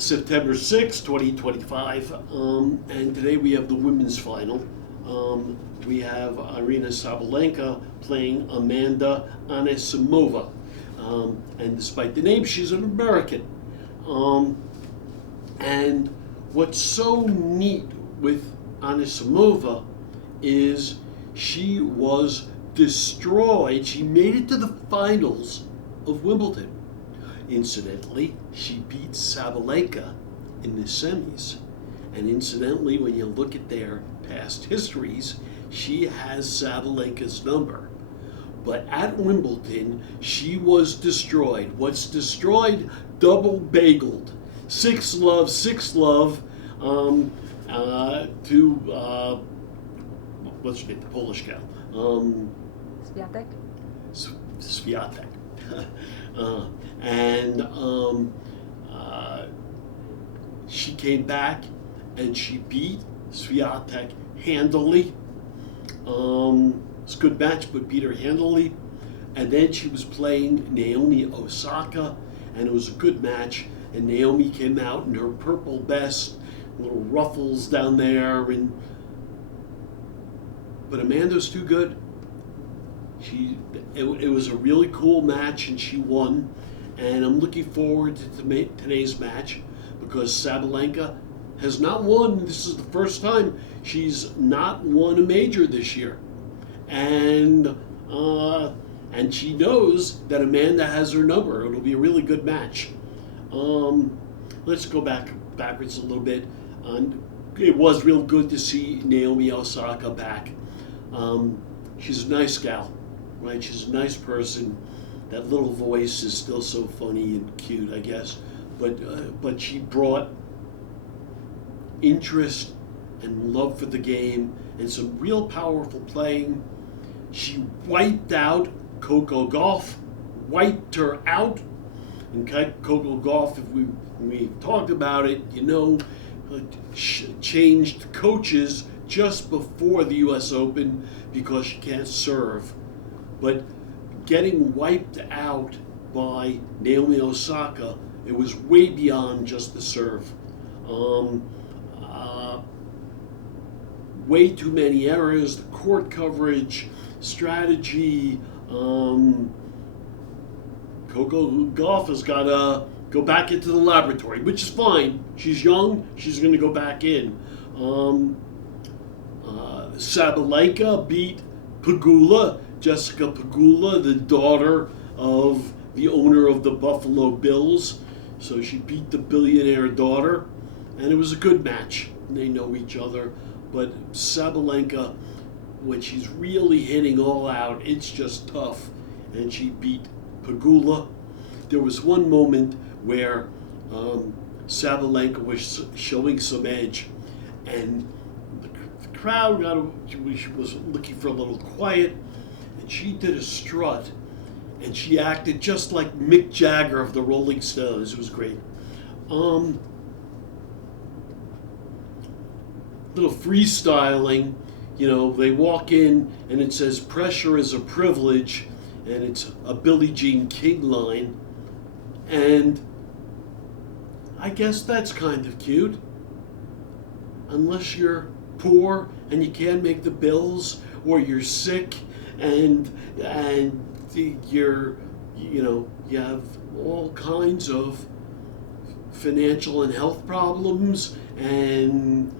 September 6, 2025, and today we have the women's final. We have Irina Sabalenka playing Amanda Anisimova, and despite the name, she's an American. And what's so neat with Anisimova is she was destroyed. She made it to the finals of Wimbledon. Incidentally, she beat Sabalenka in the semis. And incidentally, when you look at their past histories, she has Sabalenka's number. But at Wimbledon, she was destroyed. What's destroyed? Double bageled. 6-love, to what's her name? The Polish gal. Swiatek? Swiatek. She came back and she beat Swiatek handily. It's a good match, but beat her handily. And then she was playing Naomi Osaka, and it was a good match. And Naomi came out in her purple best, little ruffles down there, but Amanda's too good. It was a really cool match, and she won. And I'm looking forward to today's match because Sabalenka has not won. This is the first time she's not won a major this year, and she knows that Amanda has her number. It'll be a really good match. Let's go backwards a little bit. It was real good to see Naomi Osaka back. She's a nice gal, right? She's a nice person. That little voice is still so funny and cute, I guess. But she brought interest and love for the game and some real powerful playing. She wiped out Coco Gauff, wiped her out. And Coco Gauff, if we talked about it, changed coaches just before the U.S. Open because she can't serve. But getting wiped out by Naomi Osaka, it was way beyond just the serve. Way too many errors, the court coverage, strategy. Coco Gauff has got to go back into the laboratory, which is fine. She's young. She's going to go back in. Sabalenka beat Pegula, Jessica Pegula, the daughter of the owner of the Buffalo Bills. So she beat the billionaire daughter, and it was a good match. They know each other. But Sabalenka, when she's really hitting all out, it's just tough. And she beat Pegula. There was one moment where Sabalenka was showing some edge, and the crowd was looking for a little quiet, and she did a strut, and she acted just like Mick Jagger of the Rolling Stones. It was great. Little freestyling, they walk in and it says pressure is a privilege, and it's a Billie Jean King line, and I guess that's kind of cute, unless you're poor and you can't make the bills, or you're sick and you have all kinds of financial and health problems, and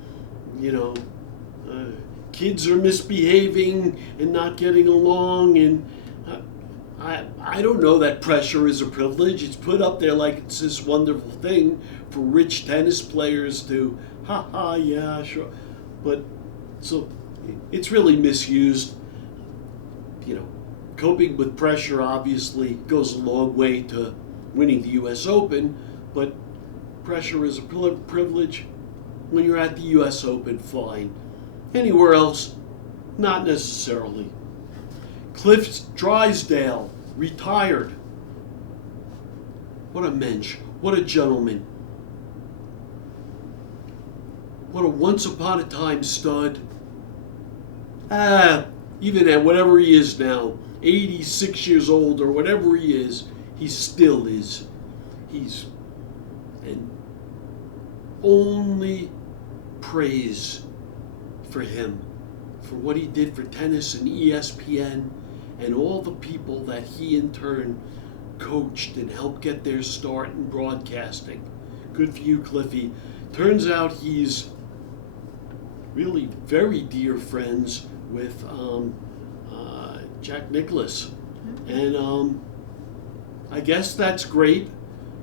kids are misbehaving and not getting along, and I don't know that pressure is a privilege. It's put up there like it's this wonderful thing for rich tennis players to, yeah, sure. But so it's really misused. Coping with pressure obviously goes a long way to winning the U.S. Open, but pressure is a privilege. When you're at the U.S. Open, fine. Anywhere else, not necessarily. Cliff Drysdale, retired. What a mensch. What a gentleman. What a once upon a time stud. Even at whatever he is now, 86 years old or whatever he is, he still is. And only praise for him, for what he did for tennis and ESPN and all the people that he in turn coached and helped get their start in broadcasting. Good for you, Cliffy. Turns out he's really very dear friends with Jack Nicklaus. And I guess that's great,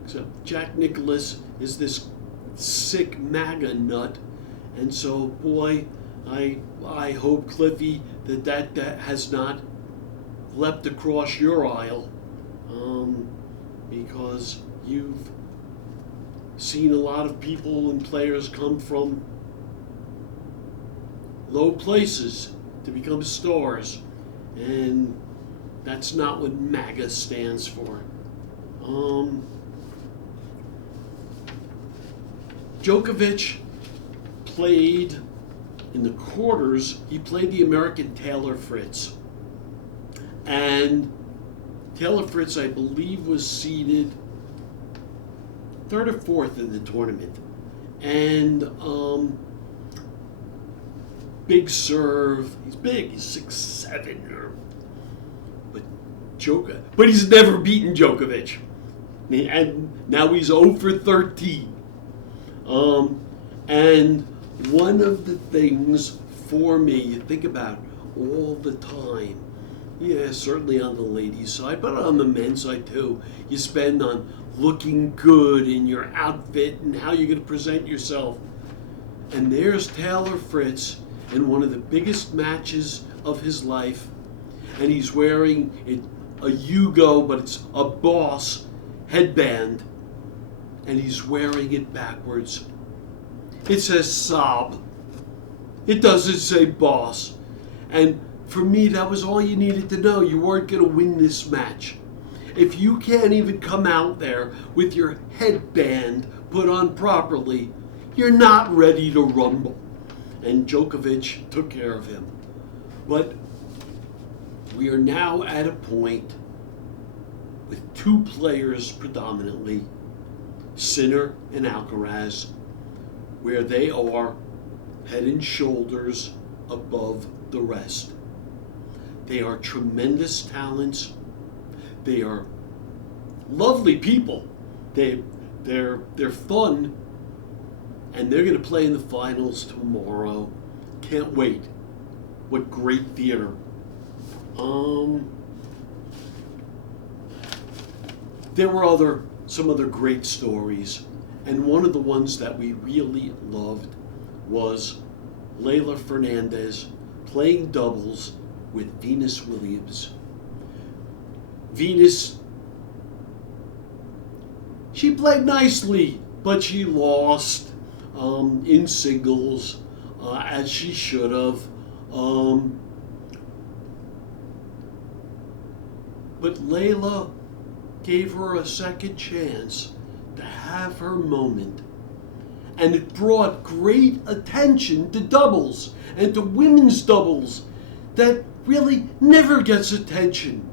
except Jack Nicklaus is this sick MAGA nut. And so, boy, I hope, Cliffy, that has not leapt across your aisle, because you've seen a lot of people and players come from low places to become stars, and that's not what MAGA stands for. Djokovic played in the quarters. He played the American Taylor Fritz, and Taylor Fritz, I believe, was seeded third or fourth in the tournament. And big serve. He's big. He's 6'7". But he's never beaten Djokovic. And now he's 0 for 13. And one of the things for me, you think about all the time, yeah, certainly on the ladies' side, but on the men's side too, you spend on looking good in your outfit and how you're going to present yourself. And there's Taylor Fritz in one of the biggest matches of his life, and he's wearing a Hugo, but it's a Boss headband, and he's wearing it backwards. It says Saab. It doesn't say Boss. And for me, that was all you needed to know. You weren't going to win this match. If you can't even come out there with your headband put on properly, you're not ready to rumble. And Djokovic took care of him. But we are now at a point with two players predominantly, Sinner and Alcaraz, where they are head and shoulders above the rest. They are tremendous talents. They are lovely people. They're fun, and they're going to play in the finals tomorrow. Can't wait. What great theater. There were some other great stories, and one of the ones that we really loved was Leylah Fernandez playing doubles with Venus Williams. Venus, she played nicely, but she lost in singles, as she should have. But Leylah gave her a second chance to have her moment. And it brought great attention to doubles and to women's doubles that really never gets attention.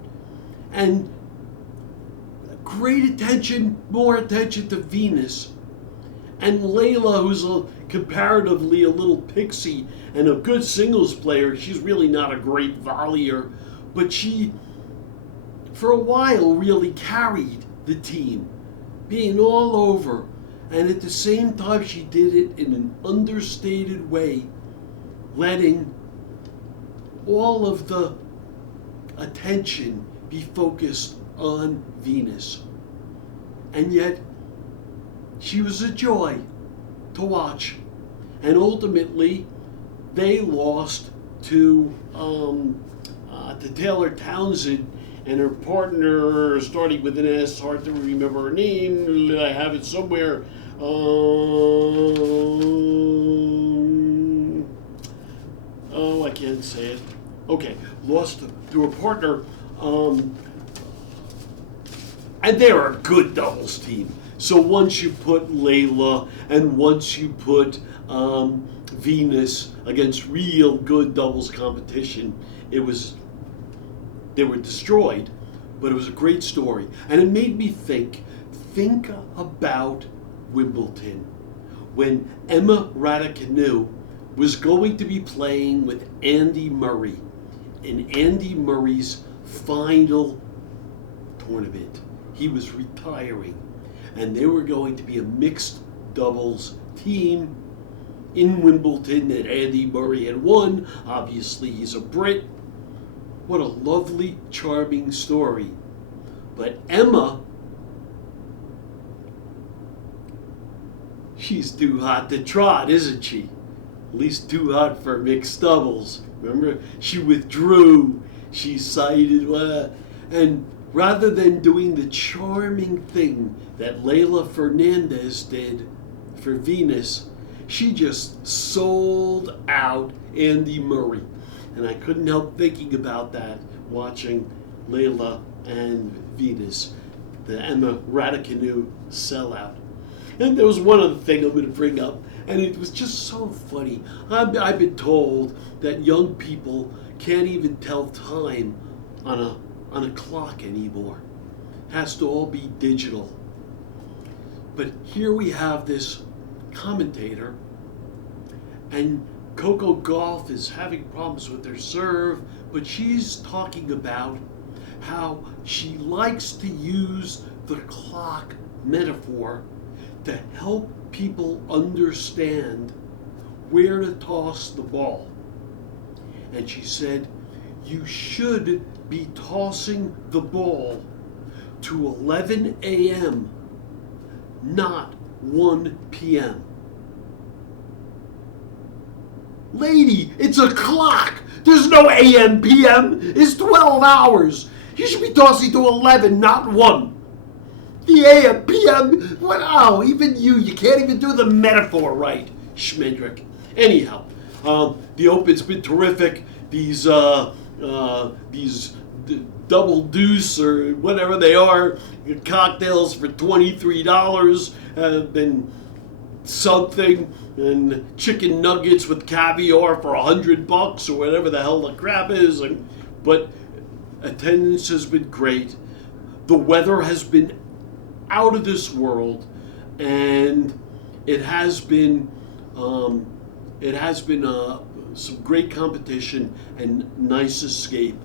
And great attention, more attention to Venus. And Leylah, who's comparatively a little pixie and a good singles player, she's really not a great volleyer, but she, for a while, really carried the team, being all over. And at the same time, she did it in an understated way, letting all of the attention be focused on Venus. And yet, she was a joy to watch. And ultimately, they lost to Taylor Townsend and her partner, starting with an S, hard to remember her name. I have it somewhere. I can't say it. Okay, lost to her partner. And they're a good doubles team. So once you put Leylah and once you put Venus against real good doubles competition, they were destroyed, but it was a great story. And it made me think about Wimbledon. when Emma Raducanu was going to be playing with Andy Murray in Andy Murray's final tournament. He was retiring, and they were going to be a mixed doubles team in Wimbledon that Andy Murray had won. Obviously, he's a Brit. What a lovely, charming story. But Emma, she's too hot to trot, isn't she? At least too hot for mixed doubles. Remember, she withdrew, she sided, and rather than doing the charming thing that Leylah Fernandez did for Venus, she just sold out Andy Murray. And I couldn't help thinking about that watching Leylah and Venus, the Emma Raducanu sellout. And there was one other thing I'm going to bring up, and it was just so funny. I've been told that young people can't even tell time on a clock anymore. It has to all be digital. But here we have this commentator, and Coco Gauff is having problems with her serve, but she's talking about how she likes to use the clock metaphor to help people understand where to toss the ball. And she said, you should be tossing the ball to 11 a.m., not 1 p.m. Lady, it's a clock. There's no a.m., p.m. It's 12 hours. You should be tossing to 11, not 1. The a.m., p.m., what? Oh, even you can't even do the metaphor right, Schmendrick. Anyhow, the Open's been terrific. These double deuce or whatever they are, cocktails for $23 have been something, and chicken nuggets with caviar for $100 or whatever the hell the crap is. But attendance has been great. The weather has been out of this world, and it has been some great competition and nice escape.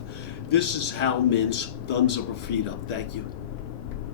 This is Hal Mintz. Thumbs up or feet up. Thank you.